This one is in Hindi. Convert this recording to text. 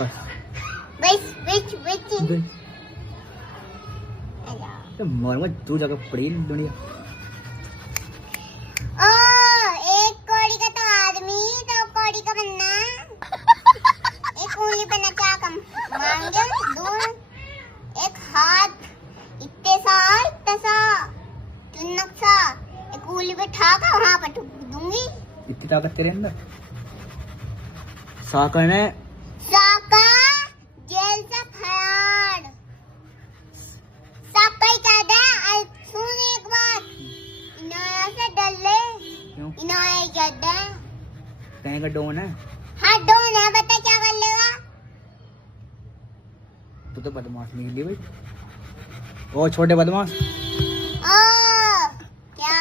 बस बच मारूंगा तू जगह पड़ी दुनिया। ओ एक कौड़ी का तो आदमी, दो कौड़ी का बन्ना, एक उंगली पे नचा कम मांगे दूर, एक हाथ इतने सा तू नक्शा, एक उंगली पे ठाका वहां पर दूंगी। इतनी ताकत तेरे अंदर? साका ने साका जेल से फरार, साका ही कह दे। सुन एक बात, इनाया से डर ले। क्यों? इनाया ही कह दे। कहीं का डोन है? हाँ डोन है, बता क्या कर लेगा? तू तो बदमाश निकली भाई। ओ छोटे बदमाश। क्या